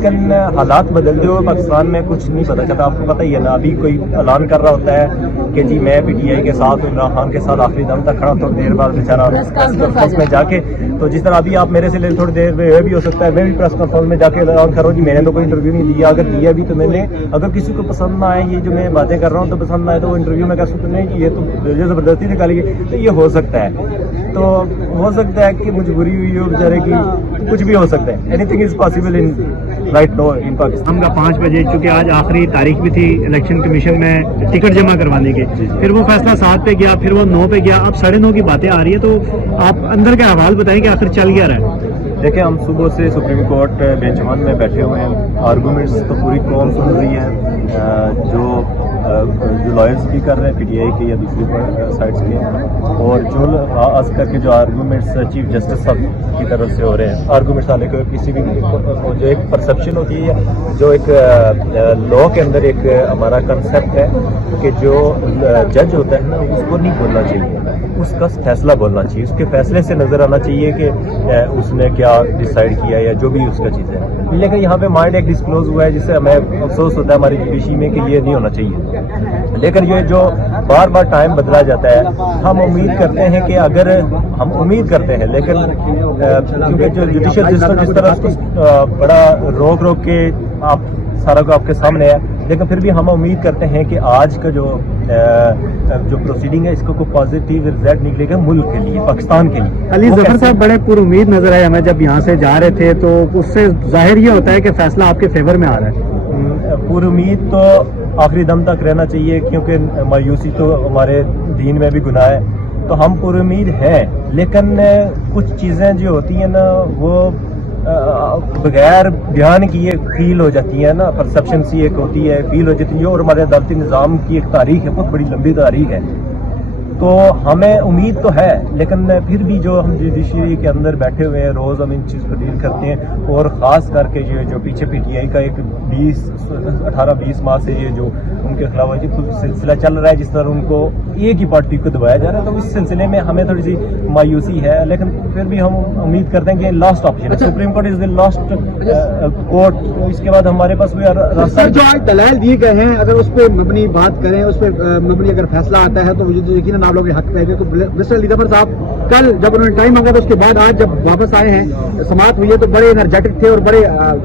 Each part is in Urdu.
لیکن حالات بدلتے ہوئے پاکستان میں کچھ نہیں پتہ چلتا. آپ کو پتہ ہی ہے نا, ابھی کوئی اعلان کر رہا ہوتا ہے کہ جی میں پی ٹی آئی کے ساتھ عمران خان کے ساتھ آخری دم تک کھڑا, تو دیر بعد بیچارہ پریس کانفرنس میں جا کے, تو جس طرح ابھی آپ میرے سے لے تھوڑی دیر میں بھی ہو سکتا ہے میں بھی پریس کانفرنس میں جا کے اعلان کر رہا ہوں جی میں نے تو کوئی انٹرویو نہیں دیا, اگر دیا بھی تو میں نے, اگر کسی کو پسند نہ آئے یہ جو میں باتیں کر رہا ہوں تو پسند نہ آئے تو وہ انٹرویو میں کہہ سکتے نہیں کہ یہ تو زبردستی نکالی گئی, تو یہ ہو سکتا ہے. تو ہو سکتا ہے کہ مجبوری ہوئی ہو بیچارے کی, کچھ بھی ہو سکتا ہے. Anything is possible in right now in Pakistan. ہم کا 5 بجے چونکہ آج آخری تاریخ بھی تھی الیکشن کمیشن میں ٹکٹ جمع کروانے کے, پھر وہ فیصلہ 7 پہ گیا, پھر وہ 9 پہ گیا, اب 9:30 کی باتیں آ رہی ہے, تو آپ اندر کا حوال بتائیں کہ آخر چل گیا رہا ہے. دیکھیں ہم صبح سے سپریم کورٹ بینچ 1 میں بیٹھے ہوئے ہیں, آرگومنٹس تو پوری قوم سن رہی ہے, جو لائرس بھی کر رہے ہیں پی ٹی آئی کے یا دوسری سائڈس کے, اور جو خاص کر کے جو آرگومنٹس چیف جسٹس صاحب کی طرف سے ہو رہے ہیں, آرگومنٹس آنے کے کسی بھی جو ایک پرسیپشن ہوتی ہے, جو ایک لا کے اندر ایک ہمارا کنسیپٹ ہے کہ جو جج ہوتا ہے نا اس کو نہیں بولنا چاہیے, اس کا فیصلہ بولنا چاہیے, اس کے فیصلے سے نظر آنا چاہیے کہ اس نے کیا ڈیسائیڈ کیا یا جو بھی اس کا چیز ہے. لیکن یہاں پہ مائنڈ ایک ڈسکلوز ہوا ہے جس سے ہمیں افسوس ہوتا ہے ہماری جوڈیشری میں کہ یہ نہیں ہونا چاہیے. لیکن یہ جو بار بار ٹائم بدلا جاتا ہے, ہم امید کرتے ہیں کہ اگر ہم امید کرتے ہیں, لیکن کیونکہ جو جوڈیشل سسٹم جس طرح اس کو بڑا روک کے آپ سارا کو آپ کے سامنے ہے, لیکن پھر بھی ہم امید کرتے ہیں کہ آج کا جو پروسیڈنگ ہے اس کو کوئی پازیٹیو رزلٹ نکلے گا ملک کے لیے, پاکستان کے لیے. علی ظفر صاحب بڑے پر امید نظر آئے ہمیں جب یہاں سے جا رہے تھے, تو اس سے ظاہر یہ ہوتا ہے کہ فیصلہ آپ کے فیور میں آ رہا ہے. پر امید تو آخری دم تک رہنا چاہیے, کیونکہ مایوسی تو ہمارے دین میں بھی گناہ ہے, تو ہم پر امید ہیں. لیکن کچھ چیزیں جو ہوتی ہیں نا وہ بغیر بیان کیے فیل ہو جاتی ہے نا, پرسیپشن سی ایک ہوتی ہے, فیل ہو جاتی ہے, اور ہمارے عدالتی نظام کی ایک تاریخ ہے, بہت بڑی لمبی تاریخ ہے. تو ہمیں امید تو ہے, لیکن پھر بھی جو ہم جوڈیشری کے اندر بیٹھے ہوئے ہیں روز ہم ان چیز کو ڈیل کرتے ہیں, اور خاص کر کے جو پیچھے پی ٹی آئی کا ایک 18-20 ماہ سے یہ جو ان کے خلاف سلسلہ چل رہا ہے, جس طرح ان کو ایک ہی پارٹی کو دبایا جا رہا ہے, تو اس سلسلے میں ہمیں تھوڑی سی مایوسی ہے. لیکن پھر بھی ہم امید کرتے ہیں کہ لاسٹ آپشن ہے, supreme court is the last court, اس کے بعد ہمارے پاس کوئی راستہ. جو آج دلائل دیے گئے ہیں اگر اس پہ مبنی بات کریں, اس پہ مبنی اگر فیصلہ آتا ہے تو مجھے یقیناً آپ لوگ کے حق میں ہے. مسٹر علی ظفر صاحب کل جب انہوں نے ٹائم مانگا تو اس کے بعد آج جب واپس آئے ہیں, سماعت ہوئی ہے, تو بڑے انرجیٹک تھے اور بڑے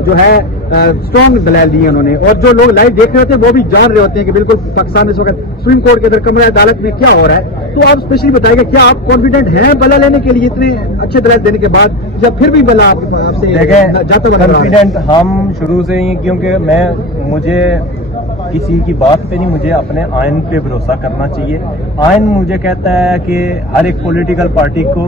جو ہے اسٹرانگ دلائل دیے انہوں نے, اور جو لوگ لائیو دیکھ رہے تھے وہ بھی جان رہے ہوتے ہیں کہ بالکل پاکستان اس وقت سپریم کورٹ کے اندر کمرہ عدالت میں کیا ہو رہا ہے. تو آپ اسپیشلی بتائیں گے کیا آپ کانفیڈنٹ ہیں بلا لینے کے لیے اتنے اچھے دلائل دینے کے بعد, جب پھر بھی بلا آپ سے جاتا ہوا؟ کانفیڈنٹ ہم شروع سے ہی, کیونکہ مجھے کسی کی بات پہ نہیں, مجھے اپنے آئین پہ بھروسہ کرنا چاہیے. آئین مجھے کہتا ہے کہ ہر ایک پولیٹیکل پارٹی کو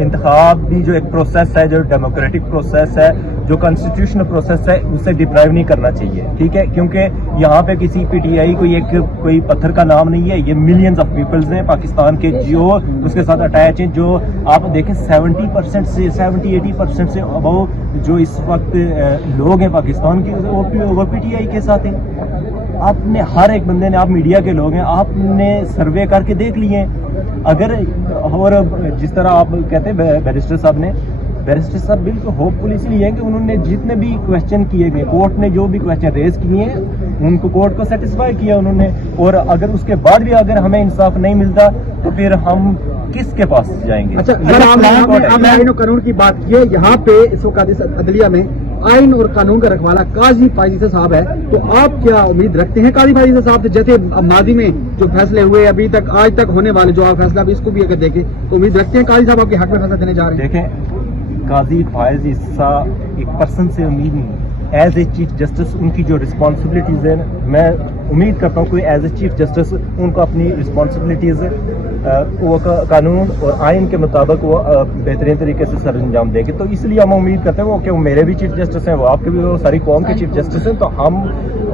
انتخاب بھی جو ایک پروسیس ہے, جو ڈیموکریٹک پروسیس ہے, جو کانسٹیٹیوشنل پروسیس ہے, اسے ڈپرائیو نہیں کرنا چاہیے. ٹھیک ہے, کیونکہ یہاں پہ کسی پی ٹی آئی کوئی پتھر کا نام نہیں ہے, یہ ملینز آف پیپلز ہیں پاکستان کے جو اس کے ساتھ اٹیچ ہیں. جو آپ دیکھیں 70% سے 70-80% سے ابو جو اس وقت لوگ ہیں پاکستان کے وہ پی ٹی آئی کے ساتھ ہیں. آپ نے ہر ایک بندے نے, آپ میڈیا کے لوگ ہیں, آپ نے سروے کر کے دیکھ لیے ہیں. اگر اور جس طرح آپ کہتے ہیں بیرسٹر صاحب بالکل ہوپ فل اس لیے ہیں کہ انہوں نے جتنے بھی کویشچن کیے گئے, کورٹ نے جو بھی کویشچن ریز کیے ہیں ان کو کورٹ کو سیٹسفائی کیا انہوں نے, اور اگر اس کے بعد بھی اگر ہمیں انصاف نہیں ملتا تو پھر ہم کس کے پاس جائیں گے. اچھا, آئین و قانون کی بات کی ہے, یہاں پہ اس وقت عدلیہ میں آئین اور قانون کا رکھوالا قاضی فائزہ صاحب ہے, تو آپ کیا امید رکھتے ہیں قاضی فائزہ صاحب سے, جیسے ماضی میں جو فیصلے ہوئے ابھی تک آج تک ہونے والے جو فیصلہ بھی اس کو بھی اگر دیکھیں تو امید رکھتے ہیں قاضی صاحب آپ کے حق میں فیصلہ دینے جا رہے ہیں؟ دیکھیں, قاضی فائز عیسیٰ ایک پرسن سے امید نہیں, as a chief justice in کی جو رسپانسبلٹیز ہیں, میں امید کرتا ہوں کوئی as a chief justice in کو اپنی رسپانسبلٹیز وہ قانون اور آئین کے مطابق وہ بہترین طریقے سے سر انجام دیں گے. تو اس لیے ہم امید کرتے ہیں کہ وہ میرے بھی چیف جسٹس ہیں, وہ آپ کے بھی, وہ ساری قوم کے چیف جسٹس ہیں, تو ہم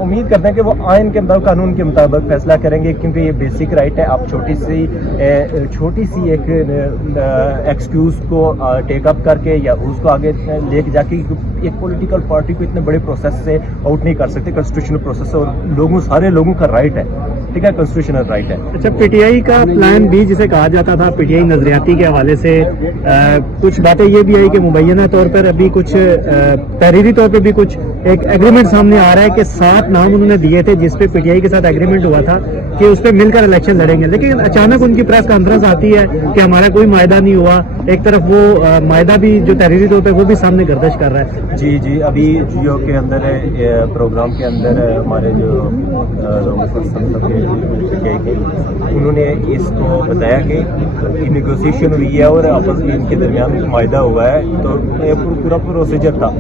امید کرتے ہیں کہ وہ آئین کے مطابق قانون کے مطابق فیصلہ کریں گے کیونکہ یہ بیسک رائٹ ہے. آپ چھوٹی سی ایک ایکسکیوز کو ٹیک اپ کر کے یا اس کو آگے لے کے جا کے ایک پولیٹیکل پارٹی کو اتنے بڑے پروسیس سے آؤٹ نہیں کر سکتے. کنسٹیٹیوشنل پروسیس اور سارے لوگوں کا رائٹ ہے, ٹھیک ہے, کنسٹیٹیوشنل رائٹ ہے. اچھا, پی ٹی آئی کا پلان بی جسے کہا جاتا تھا, پی ٹی آئی نظریاتی کے حوالے سے کچھ باتیں یہ بھی آئی کہ مبینہ طور پر ابھی کچھ تحریری طور پہ بھی کچھ ایک ایگریمنٹ سامنے آ رہا ہے کہ 7 نام انہوں نے دیے تھے جس پہ پی ٹی آئی کے ساتھ ایگریمنٹ ہوا تھا کہ اس پہ مل کر الیکشن لڑیں گے, لیکن اچانک ان کی پریس کانفرنس آتی ہے کہ ہمارا کوئی معاہدہ نہیں ہوا. ایک طرف وہ معاہدہ بھی جو تحریری طور پہ وہ بھی سامنے گردش کر رہا ہے. جی ابھی جیو کے اندر پروگرام کے اندر ہمارے جو انہوں نے اس کو بتایا کہ نیگوسیشن ہوئی ہے اور آپس میں ان کے درمیان معاہدہ ہوا ہے, تو پورا پروسیجر تھا.